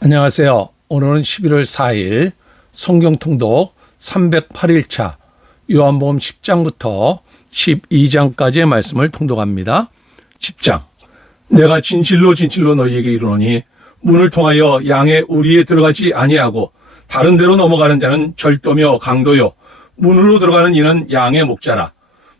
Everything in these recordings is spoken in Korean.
안녕하세요. 오늘은 11월 4일 성경통독 308일차 요한복음 10장부터 12장까지의 말씀을 통독합니다. 10장. 내가 진실로 진실로 너희에게 이르노니 문을 통하여 양의 우리에 들어가지 아니하고 다른 데로 넘어가는 자는 절도며 강도요 문으로 들어가는 이는 양의 목자라.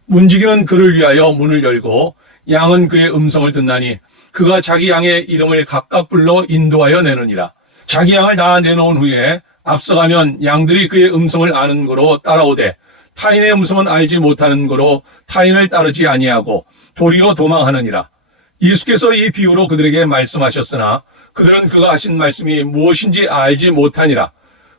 문지기는 그를 위하여 문을 열고 양은 그의 음성을 듣나니 그가 자기 양의 이름을 각각 불러 인도하여 내느니라. 자기 양을 다 내놓은 후에 앞서가면 양들이 그의 음성을 아는 거로 따라오되 타인의 음성은 알지 못하는 거로 타인을 따르지 아니하고 도리어 도망하느니라. 예수께서 이 비유로 그들에게 말씀하셨으나 그들은 그가 하신 말씀이 무엇인지 알지 못하니라.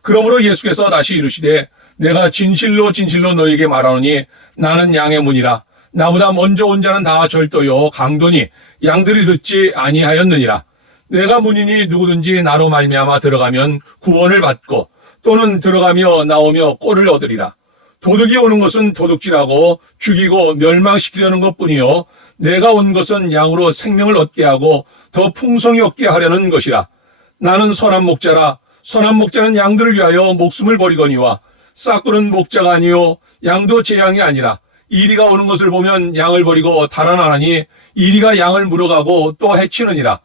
그러므로 예수께서 다시 이르시되 내가 진실로 진실로 너희에게 말하노니 나는 양의 문이라. 나보다 먼저 온 자는 다 절도요 강도니 양들이 듣지 아니하였느니라. 내가 문이니 누구든지 나로 말미암아 들어가면 구원을 받고 또는 들어가며 나오며 꼴을 얻으리라. 도둑이 오는 것은 도둑질하고 죽이고 멸망시키려는 것뿐이요 내가 온 것은 양으로 생명을 얻게 하고 더 풍성히 얻게 하려는 것이라. 나는 선한 목자라. 선한 목자는 양들을 위하여 목숨을 버리거니와 싹구는 목자가 아니요 양도 제 양이 아니라. 이리가 오는 것을 보면 양을 버리고 달아나니 이리가 양을 물어가고 또 해치느니라.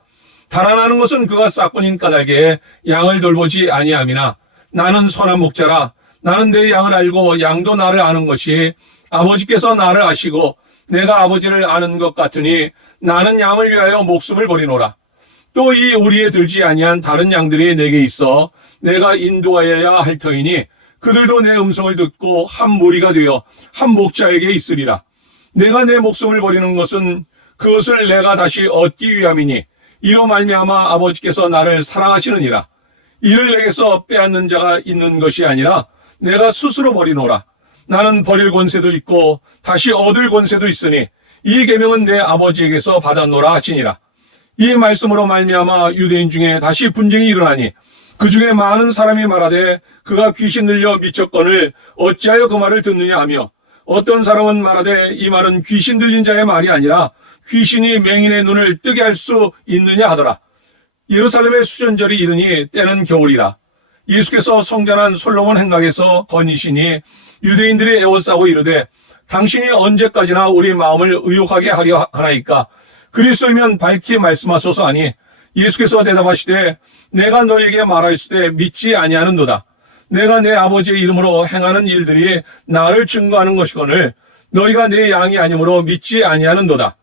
달아나는 것은 그가 싹꾼인 까닭에 양을 돌보지 아니함이나 나는 선한 목자라. 나는 내 양을 알고 양도 나를 아는 것이 아버지께서 나를 아시고 내가 아버지를 아는 것 같으니 나는 양을 위하여 목숨을 버리노라. 또 이 오리에 들지 아니한 다른 양들이 내게 있어 내가 인도하여야 할 터이니 그들도 내 음성을 듣고 한 무리가 되어 한 목자에게 있으리라. 내가 내 목숨을 버리는 것은 그것을 내가 다시 얻기 위함이니 이로 말미암아 아버지께서 나를 사랑하시느니라. 이를 내게서 빼앗는 자가 있는 것이 아니라 내가 스스로 버리노라. 나는 버릴 권세도 있고 다시 얻을 권세도 있으니 이 계명은 내 아버지에게서 받았노라 하시니라. 이 말씀으로 말미암아 유대인 중에 다시 분쟁이 일어나니 그 중에 많은 사람이 말하되 그가 귀신 들려 미쳤거늘 어찌하여 그 말을 듣느냐 하며 어떤 사람은 말하되 이 말은 귀신 들린 자의 말이 아니라 귀신이 맹인의 눈을 뜨게 할 수 있느냐 하더라. 예루살렘의 수전절이 이르니 때는 겨울이라. 예수께서 성전한 솔로몬 행각에서 거니시니 유대인들이 애워싸고 이르되 당신이 언제까지나 우리 마음을 의욕하게 하려 하나이까. 그리스도이면 밝히 말씀하소서 하니 예수께서 대답하시되 내가 너에게 말하였으되 믿지 아니하는도다. 내가 내 아버지의 이름으로 행하는 일들이 나를 증거하는 것이거늘 너희가 내 양이 아니므로 믿지 아니하는도다.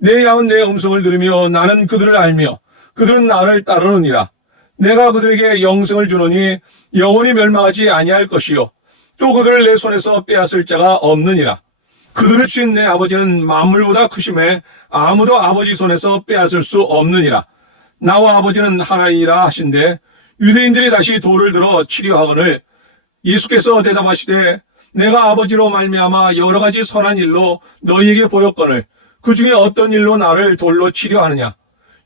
내 양은 내 음성을 들으며 나는 그들을 알며 그들은 나를 따르느니라. 내가 그들에게 영생을 주노니 영원히 멸망하지 아니할 것이요 또 그들을 내 손에서 빼앗을 자가 없느니라. 그들을 주신 내 아버지는 만물보다 크심에 아무도 아버지 손에서 빼앗을 수 없느니라. 나와 아버지는 하나이라 하신대 유대인들이 다시 돌을 들어 치려 하거늘 예수께서 대답하시되 내가 아버지로 말미암아 여러 가지 선한 일로 너희에게 보였거늘 그 중에 어떤 일로 나를 돌로 치려 하느냐.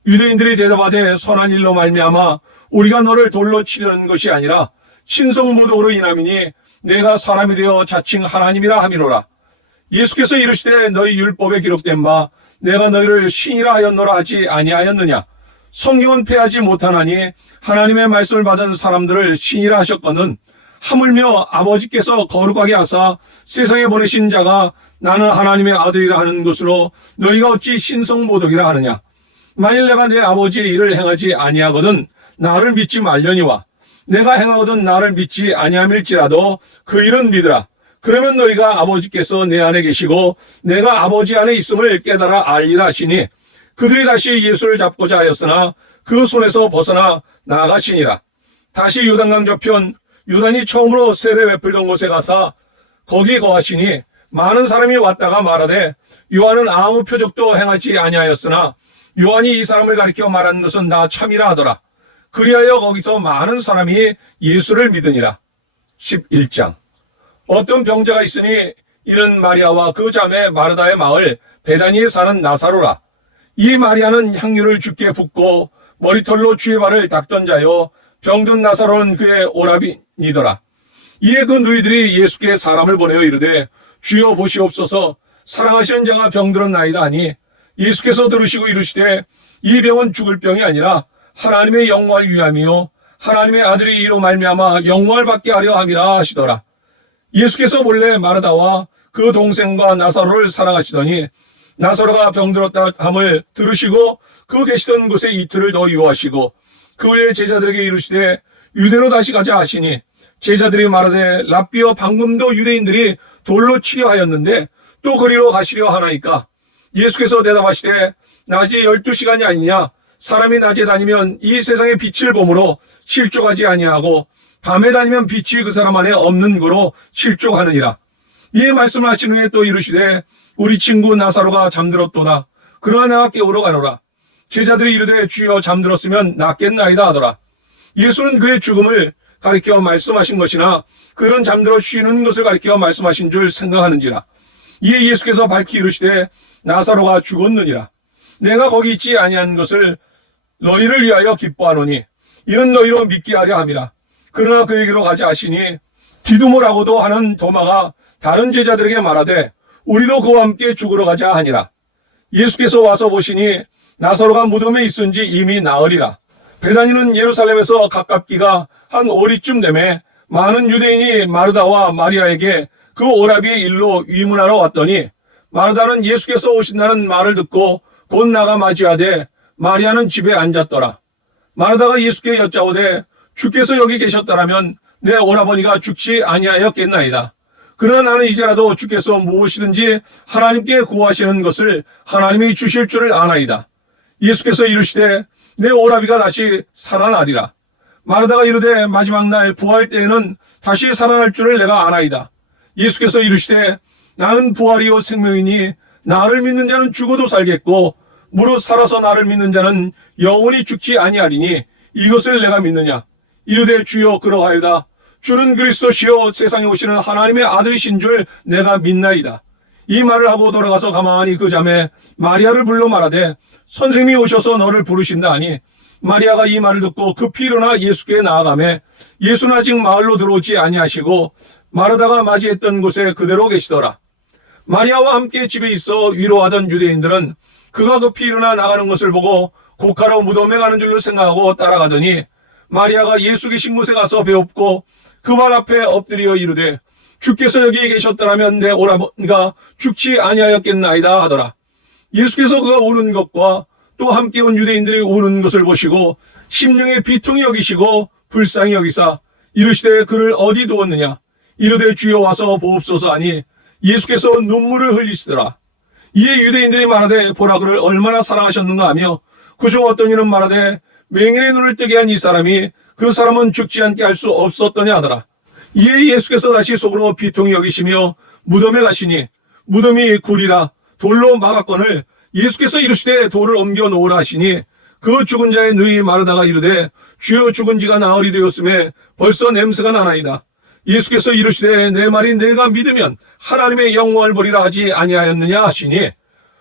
유대인들이 대답하되 선한 일로 말미암아 우리가 너를 돌로 치려는 것이 아니라 신성모독으로 인함이니 내가 사람이 되어 자칭 하나님이라 함이로라. 예수께서 이르시되 너희 율법에 기록된 바 내가 너희를 신이라 하였노라 하지 아니하였느냐. 성경은 패하지 못하나니 하나님의 말씀을 받은 사람들을 신이라 하셨거든 하물며 아버지께서 거룩하게 하사 세상에 보내신 자가 나는 하나님의 아들이라 하는 것으로 너희가 어찌 신성모독이라 하느냐. 만일 내가 내 아버지의 일을 행하지 아니하거든 나를 믿지 말려니와 내가 행하거든 나를 믿지 아니함일지라도 그 일은 믿으라. 그러면 너희가 아버지께서 내 안에 계시고 내가 아버지 안에 있음을 깨달아 알리라 하시니 그들이 다시 예수를 잡고자 하였으나 그 손에서 벗어나 나가시니라. 다시 요단강 저편 요단이 처음으로 세례 베풀던 곳에 가서 거기 거하시니 많은 사람이 왔다가 말하되 요한은 아무 표적도 행하지 아니하였으나 요한이 이 사람을 가리켜 말한 것은 다 참이라 하더라. 그리하여 거기서 많은 사람이 예수를 믿으니라. 11장. 어떤 병자가 있으니 이는 마리아와 그 자매 마르다의 마을 베다니에 사는 나사로라. 이 마리아는 향유를 주께 붓고 머리털로 주의 발을 닦던 자요 병든 나사로는 그의 오라비니더라. 이에 그 누이들이 예수께 사람을 보내어 이르되 주여 보시옵소서 사랑하시는 자가 병들었나이다 하니 예수께서 들으시고 이르시되 이 병은 죽을 병이 아니라 하나님의 영광을 위함이요 하나님의 아들이 이로 말미암아 영광을 받게 하려 함이라 하시더라. 예수께서 본래 마르다와 그 동생과 나사로를 사랑하시더니 나사로가 병들었다 함을 들으시고 그 계시던 곳에 이틀을 더 유하시고 그 후에 제자들에게 이르시되 유대로 다시 가자 하시니 제자들이 말하되 랍비여 방금도 유대인들이 돌로 치려 하였는데 또 그리로 가시려 하나이까. 예수께서 대답하시되 낮이 12시간이 아니냐. 사람이 낮에 다니면 이 세상의 빛을 보므로 실족하지 아니하고 밤에 다니면 빛이 그 사람 안에 없는 거로 실족하느니라. 이 말씀을 하신 후에 또 이르시되 우리 친구 나사로가 잠들었도다. 그러나 내가 깨우러 가노라. 제자들이 이르되 주여 잠들었으면 낫겠나이다 하더라. 예수는 그의 죽음을 가리켜 말씀하신 것이나 그런 잠들어 쉬는 것을 가리켜 말씀하신 줄 생각하는지라. 이에 예수께서 밝히 이르시되 나사로가 죽었느니라. 내가 거기 있지 아니한 것을 너희를 위하여 기뻐하노니 이는 너희로 믿게 하려 함이라. 그러나 그에게로 가자 하시니 디두모라고도 하는 도마가 다른 제자들에게 말하되 우리도 그와 함께 죽으러 가자 하니라. 예수께서 와서 보시니 나사로가 무덤에 있은지 이미 나으리라. 베다니는 예루살렘에서 가깝기가 한 오리쯤 되매 많은 유대인이 마르다와 마리아에게 그 오라비의 일로 위문하러 왔더니 마르다는 예수께서 오신다는 말을 듣고 곧 나가 맞이하되 마리아는 집에 앉았더라. 마르다가 예수께 여짜오되 주께서 여기 계셨더라면 내 오라버니가 죽지 아니하였겠나이다. 그러나 나는 이제라도 주께서 무엇이든지 하나님께 구하시는 것을 하나님이 주실 줄을 아나이다. 예수께서 이르시되 내 오라비가 다시 살아나리라. 마르다가 이르되 마지막 날 부활 때에는 다시 살아날 줄을 내가 아나이다. 예수께서 이르시되 나는 부활이요 생명이니 나를 믿는 자는 죽어도 살겠고 무릇 살아서 나를 믿는 자는 영원히 죽지 아니하리니 이것을 내가 믿느냐. 이르되 주여 그러하여다. 주는 그리스도시요 세상에 오시는 하나님의 아들이신 줄 내가 믿나이다. 이 말을 하고 돌아가서 가만히 그 자매 마리아를 불러 말하되 선생님이 오셔서 너를 부르신다 하니 마리아가 이 말을 듣고 급히 일어나 예수께 나아가매 예수는 아직 마을로 들어오지 아니하시고 마르다가 맞이했던 곳에 그대로 계시더라. 마리아와 함께 집에 있어 위로하던 유대인들은 그가 급히 일어나 나가는 것을 보고 고가로 무덤에 가는 줄로 생각하고 따라가더니 마리아가 예수 계신 곳에 가서 배웁고 그 발 앞에 엎드려 이르되 주께서 여기 계셨더라면 내 오라버니가 죽지 아니하였겠나이다 하더라. 예수께서 그가 우는 것과 또 함께 온 유대인들이 우는 것을 보시고 심령의 비통히 여기시고 불쌍히 여기사 이르시되 그를 어디 두었느냐. 이르되 주여 와서 보옵소서 하니 예수께서 눈물을 흘리시더라. 이에 유대인들이 말하되 보라 그를 얼마나 사랑하셨는가 하며 그중 어떤 이는 말하되 맹인의 눈을 뜨게 한 이 사람이 그 사람은 죽지 않게 할 수 없었더냐 하더라. 이에 예수께서 다시 속으로 비통히 여기시며 무덤에 가시니 무덤이 굴이라 돌로 막았거늘 예수께서 이르시되 돌을 옮겨 놓으라 하시니 그 죽은 자의 누이 마르다가 이르되 주여 죽은 지가 나흘이 되었음에 벌써 냄새가 나나이다. 예수께서 이르시되 내 말이 내가 믿으면 하나님의 영광을 보리라 하지 아니하였느냐 하시니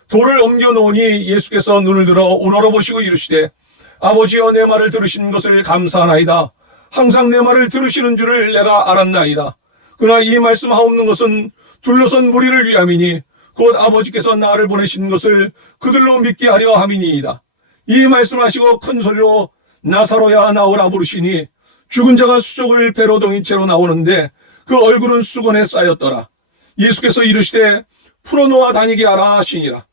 돌을 옮겨 놓으니 예수께서 눈을 들어 우러러보시고 이르시되 아버지여 내 말을 들으신 것을 감사하나이다. 항상 내 말을 들으시는 줄을 내가 알았나이다. 그러나 이 말씀하옵는 것은 둘러선 무리를 위함이니 곧 아버지께서 나를 보내신 것을 그들로 믿게 하려 함이니이다. 이 말씀하시고 큰 소리로 나사로야 나오라 부르시니 죽은 자가 수족을 배로 동인 채로 나오는데 그 얼굴은 수건에 쌓였더라. 예수께서 이르시되 풀어놓아 다니게 하라 하시니라.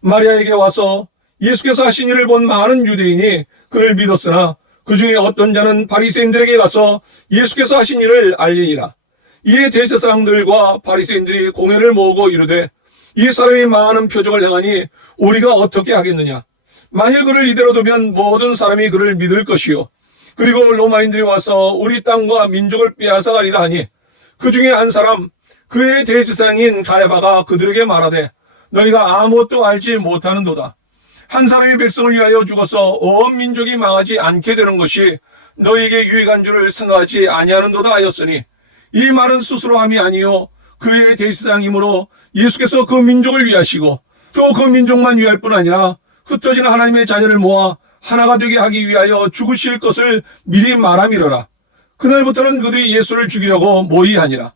마리아에게 와서 예수께서 하신 일을 본 많은 유대인이 그를 믿었으나 그 중에 어떤 자는 바리새인들에게 가서 예수께서 하신 일을 알리니라. 이에 대제사장들과 바리새인들이 공회를 모으고 이르되 이 사람이 많은 표적을 행하니 우리가 어떻게 하겠느냐. 만일 그를 이대로 두면 모든 사람이 그를 믿을 것이요 그리고 로마인들이 와서 우리 땅과 민족을 빼앗아가리라 하니 그 중에 한 사람 그의 대제사장인 가야바가 그들에게 말하되 너희가 아무것도 알지 못하는도다. 한 사람이 백성을 위하여 죽어서 온 민족이 망하지 않게 되는 것이 너희에게 유익한 줄을 생각하지 아니하는도다 하였으니 이 말은 스스로 함이 아니요 그의 대제사장이므로 예수께서 그 민족을 위하시고 또 그 민족만 위할 뿐 아니라 흩어진 하나님의 자녀를 모아 하나가 되게 하기 위하여 죽으실 것을 미리 말함이러라. 그날부터는 그들이 예수를 죽이려고 모의하니라.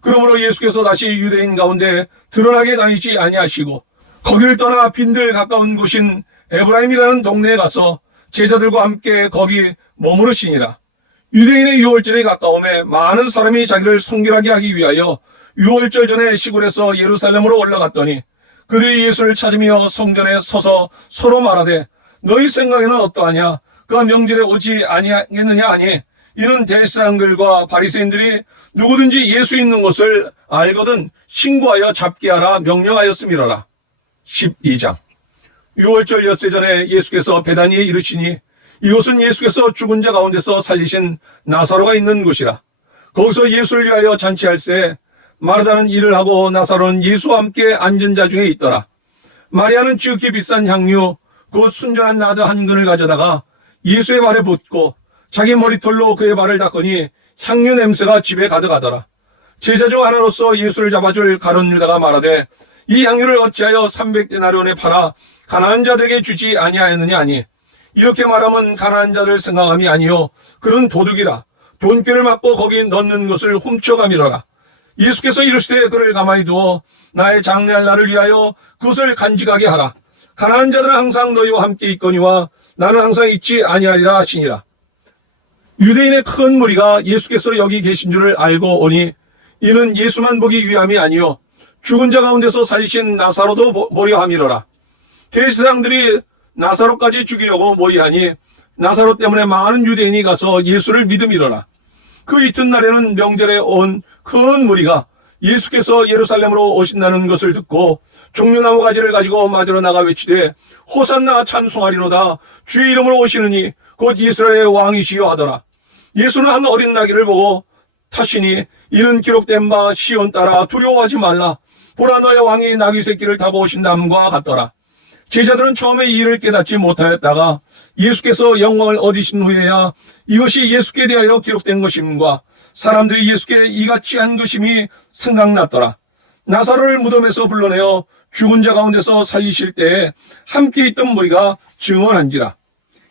그러므로 예수께서 다시 유대인 가운데 드러나게 다니지 아니하시고 거기를 떠나 빈들 가까운 곳인 에브라임이라는 동네에 가서 제자들과 함께 거기 머무르시니라. 유대인의 유월절이 가까움에 많은 사람이 자기를 성결하게 하기 위하여 유월절 전에 시골에서 예루살렘으로 올라갔더니 그들이 예수를 찾으며 성전에 서서 서로 말하되 너희 생각에는 어떠하냐? 그가 명절에 오지 아니하겠느냐 하니 이는 대사장들과 바리새인들이 누구든지 예수 있는 것을 알거든 신고하여 잡게 하라 명령하였음이로라. 12장. 유월절 엿새 전에 예수께서 베다니에 이르시니 이곳은 예수께서 죽은 자 가운데서 살리신 나사로가 있는 곳이라. 거기서 예수를 위하여 잔치할새 마르다는 일을 하고 나사로는 예수와 함께 앉은 자 중에 있더라. 마리아는 지극히 비싼 향유 곧 순전한 나드 한 근을 가져다가 예수의 발에 붓고 자기 머리털로 그의 발을 닦으니 향유 냄새가 집에 가득하더라. 제자 중 하나로서 예수를 잡아줄 가룟 유다가 말하되 이 향유를 어찌하여 300데나리온에 팔아 가난한 자들에게 주지 아니하였느냐 하니 이렇게 말하면 가난한 자를 생각함이 아니요 그는 도둑이라. 돈꾀를 맞고 거기 넣는 것을 훔쳐가미러라. 예수께서 이르시되 그를 가만히 두어 나의 장래할 날을 위하여 그것을 간직하게 하라. 가난한 자들은 항상 너희와 함께 있거니와 나는 항상 있지 아니하리라 하시니라. 유대인의 큰 무리가 예수께서 여기 계신 줄을 알고 오니 이는 예수만 보기 위함이 아니요 죽은 자 가운데서 살리신 나사로도 보려 함이로라. 대제사장들이 나사로까지 죽이려고 모의하니 나사로 때문에 많은 유대인이 가서 예수를 믿음이로라. 그 이튿날에는 명절에 온 큰 무리가 예수께서 예루살렘으로 오신다는 것을 듣고 종려나무 가지를 가지고 맞으러 나가 외치되 호산나 찬송하리로다. 주의 이름으로 오시느니 곧 이스라엘의 왕이시여 하더라. 예수는 한 어린 나귀를 보고 타시니 이는 기록된 바 시온 따라 두려워하지 말라. 보라 너의 왕이 나귀 새끼를 타고 오신다함과 같더라. 제자들은 처음에 이 일을 깨닫지 못하였다가 예수께서 영광을 얻으신 후에야 이것이 예수께 대하여 기록된 것임과 사람들이 예수께 이같이 한 것임이 생각났더라. 나사로를 무덤에서 불러내어 죽은 자 가운데서 살리실 때에 함께 있던 무리가 증언한지라.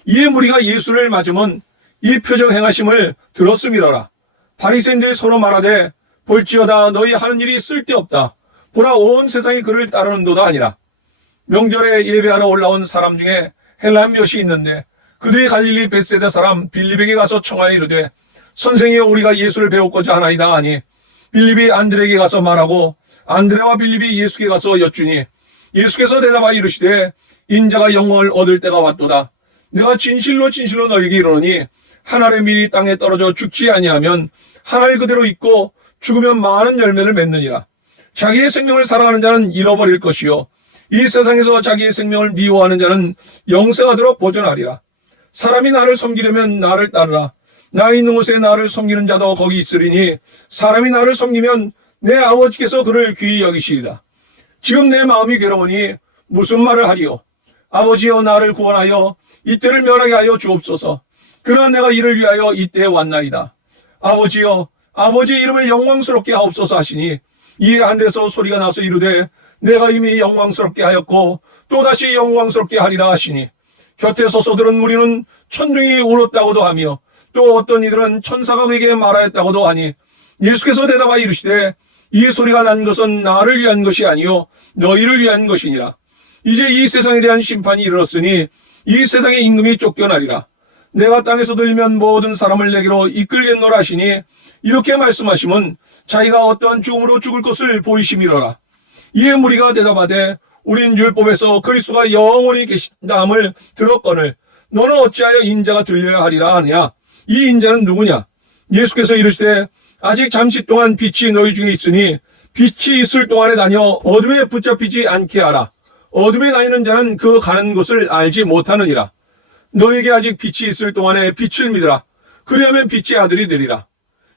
이에 무리가 예수를 맞으면 이 표적 행하심을 들었음이로라. 바리새인들이 서로 말하되 볼지어다 너희 하는 일이 쓸데없다. 보라 온 세상이 그를 따르는도다 아니라. 명절에 예배하러 올라온 사람 중에 헬라 몇이 있는데 그들이 갈릴리 벳세다 사람 빌립에게 가서 청하여 이르되 선생이여 우리가 예수를 배웠고자 하나이다 하니 빌립이 안드레에게 가서 말하고 안드레와 빌립이 예수께 가서 여쭈니 예수께서 대답하여 이르시되 인자가 영광을 얻을 때가 왔도다. 내가 진실로 진실로 너희에게 이르노니 한 알의 밀이 땅에 떨어져 죽지 아니하면 한 알 그대로 있고 죽으면 많은 열매를 맺느니라. 자기의 생명을 사랑하는 자는 잃어버릴 것이요 이 세상에서 자기의 생명을 미워하는 자는 영생하도록 보존하리라. 사람이 나를 섬기려면 나를 따르라. 나 있는 곳에 나를 섬기는 자도 거기 있으리니 사람이 나를 섬기면 내 아버지께서 그를 귀히 여기시리라. 지금 내 마음이 괴로우니 무슨 말을 하리요. 아버지여 나를 구원하여 이때를 면하게 하여 주옵소서. 그러나 내가 이를 위하여 이때에 왔나이다. 아버지여 아버지의 이름을 영광스럽게 하옵소서 하시니 이에 하늘에서 소리가 나서 이르되 내가 이미 영광스럽게 하였고 또다시 영광스럽게 하리라 하시니 곁에 서서 들은 무리는 천둥이 울었다고도 하며 또 어떤 이들은 천사가 그에게 말하였다고도 하니 예수께서 대답하여 이르시되 이 소리가 난 것은 나를 위한 것이 아니요 너희를 위한 것이니라. 이제 이 세상에 대한 심판이 이르렀으니 이 세상의 임금이 쫓겨나리라. 내가 땅에서 들면 모든 사람을 내게로 이끌겠노라 하시니 이렇게 말씀하시면 자기가 어떠한 죽음으로 죽을 것을 보이심이로라. 이에 무리가 대답하되 우린 율법에서 그리스도가 영원히 계신다함을 들었거늘 너는 어찌하여 인자가 들려야 하리라 하냐. 이 인자는 누구냐? 예수께서 이르시되 아직 잠시 동안 빛이 너희 중에 있으니 빛이 있을 동안에 다녀 어둠에 붙잡히지 않게 하라. 어둠에 다니는 자는 그 가는 곳을 알지 못하느니라. 너에게 아직 빛이 있을 동안에 빛을 믿으라. 그리하면 빛의 아들이 되리라.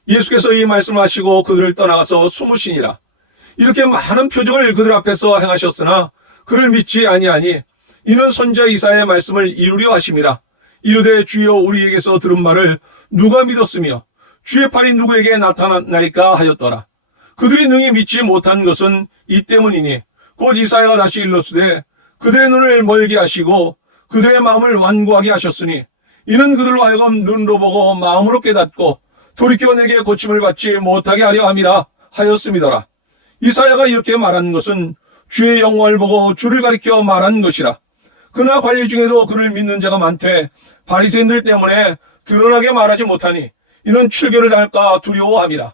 예수께서 이 말씀하시고 그들을 떠나가서 숨으시니라. 이렇게 많은 표적을 그들 앞에서 행하셨으나 그를 믿지 아니하니 이는 선지자 이사야의 말씀을 이루려 하심이라. 이르되 주여 우리에게서 들은 말을 누가 믿었으며 주의 팔이 누구에게 나타나나이까 하였더라. 그들이 능히 믿지 못한 것은 이 때문이니 곧 이사야가 다시 일렀으되 그들의 눈을 멀게 하시고 그들의 마음을 완고하게 하셨으니 이는 그들로 하여금 눈으로 보고 마음으로 깨닫고 돌이켜 내게 고침을 받지 못하게 하려 함이라 하였음이더라. 이사야가 이렇게 말한 것은 주의 영광을 보고 주를 가리켜 말한 것이라. 그러나 관리 중에도 그를 믿는 자가 많되 바리새인들 때문에 드러나게 말하지 못하니 이는 출교를 당할까 두려워함이라.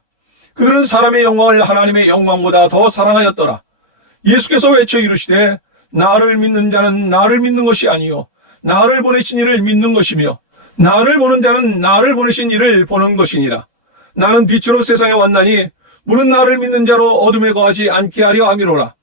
그들은 사람의 영광을 하나님의 영광보다 더 사랑하였더라. 예수께서 외쳐 이르시되 나를 믿는 자는 나를 믿는 것이 아니요 나를 보내신 이를 믿는 것이며 나를 보는 자는 나를 보내신 이를 보는 것이니라. 나는 빛으로 세상에 왔나니 물은 나를 믿는 자로 어둠에 거하지 않게 하려 함이로라.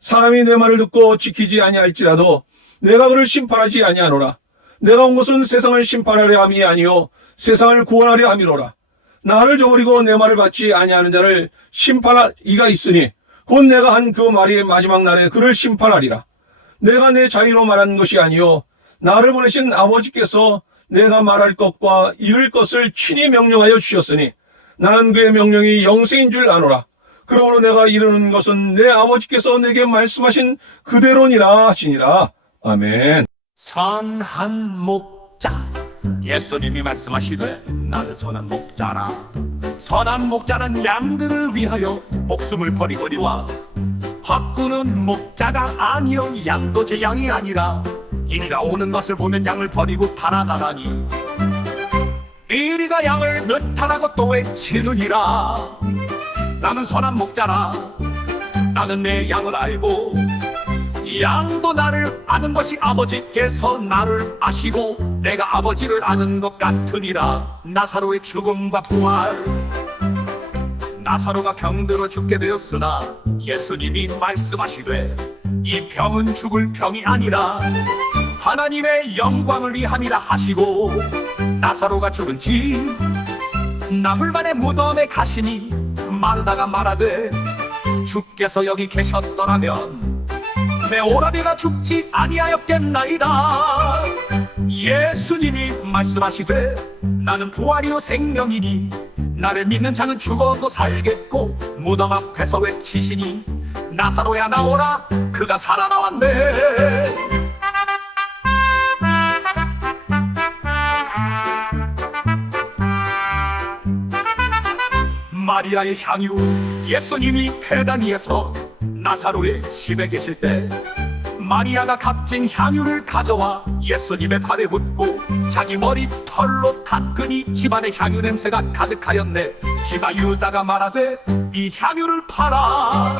사람이 내 말을 듣고 지키지 아니할지라도 내가 그를 심판하지 아니하노라. 내가 온 것은 세상을 심판하려 함이 아니요 세상을 구원하려 함이로라. 나를 저버리고 내 말을 받지 아니하는 자를 심판할 이가 있으니 곧 내가 한 그 말이 마지막 날에 그를 심판하리라. 내가 내 자유로 말한 것이 아니요 나를 보내신 아버지께서 내가 말할 것과 이룰 것을 친히 명령하여 주셨으니 나는 그의 명령이 영생인 줄 아노라. 그러므로 내가 이르는 것은 내 아버지께서 내게 말씀하신 그대로니라 하시니라. 아멘. 선한 목자. 예수님이 말씀하시되 나는 선한 목자라. 선한 목자는 양들을 위하여 목숨을 버리거니와 헛구는 목자가 아니요 양도 제 양이 아니라 이리가 오는 것을 보면 양을 버리고 달아나가니 이리가 양을 느타라고 또 외치느니라. 나는 선한 목자라. 나는 내 양을 알고 양도 나를 아는 것이 아버지께서 나를 아시고 내가 아버지를 아는 것 같으니라. 나사로의 죽음과 부활. 나사로가 병들어 죽게 되었으나 예수님이 말씀하시되 이 병은 죽을 병이 아니라 하나님의 영광을 위함이라 하시고 나사로가 죽은 지 나흘 만에 무덤에 가시니 마르다가 말하되 주께서 여기 계셨더라면 내 오라비가 죽지 아니하였겠나이다. 예수님이 말씀하시되 나는 부활이요 생명이니 나를 믿는 자는 죽어도 살겠고 무덤 앞에서 외치시니 나사로야 나오라. 그가 살아나왔네. 마리아의 향유. 예수님이 베다니에서 나사로의 집에 계실 때 마리아가 값진 향유를 가져와 예수님의 발에 붓고 자기 머리털로 닦으니 집안의 향유 냄새가 가득하였네. 지마 유다가 말하되 이 향유를 팔아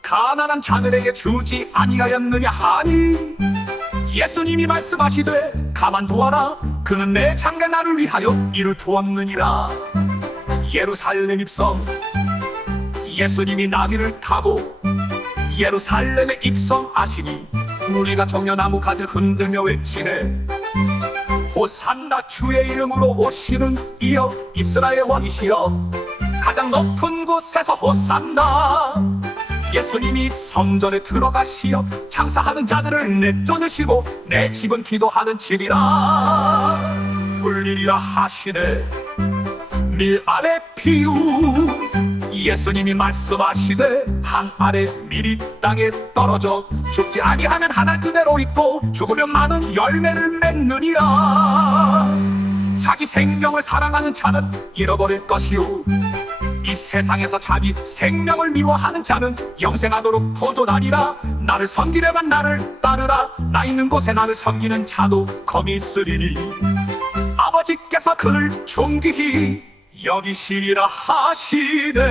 가난한 자들에게 주지 아니하였느냐 하니 예수님이 말씀하시되 가만두어라. 그는 내 장래 나를 위하여 이를 두었느니라. 예루살렘 입성. 예수님이 나귀를 타고 예루살렘에 입성하시니 무리가 종려나무 가지를 흔들며 외치네. 호산나 주의 이름으로 오시는 이여 이스라엘 왕이시여 가장 높은 곳에서 호산나. 예수님이 성전에 들어가시어 장사하는 자들을 내쫓으시고 내 집은 기도하는 집이라. 울리리라 하시네. 밀 아래 피우. 예수님이 말씀하시되 한 알의 밀이 땅에 떨어져 죽지 아니하면 하나 그대로 있고 죽으면 많은 열매를 맺느니라. 자기 생명을 사랑하는 자는 잃어버릴 것이요 이 세상에서 자기 생명을 미워하는 자는 영생하도록 보존하리라. 나를 섬기려면 나를 따르라. 나 있는 곳에 나를 섬기는 자도 거기 있으리니 아버지께서 그를 존귀히 여기시리라 하시네.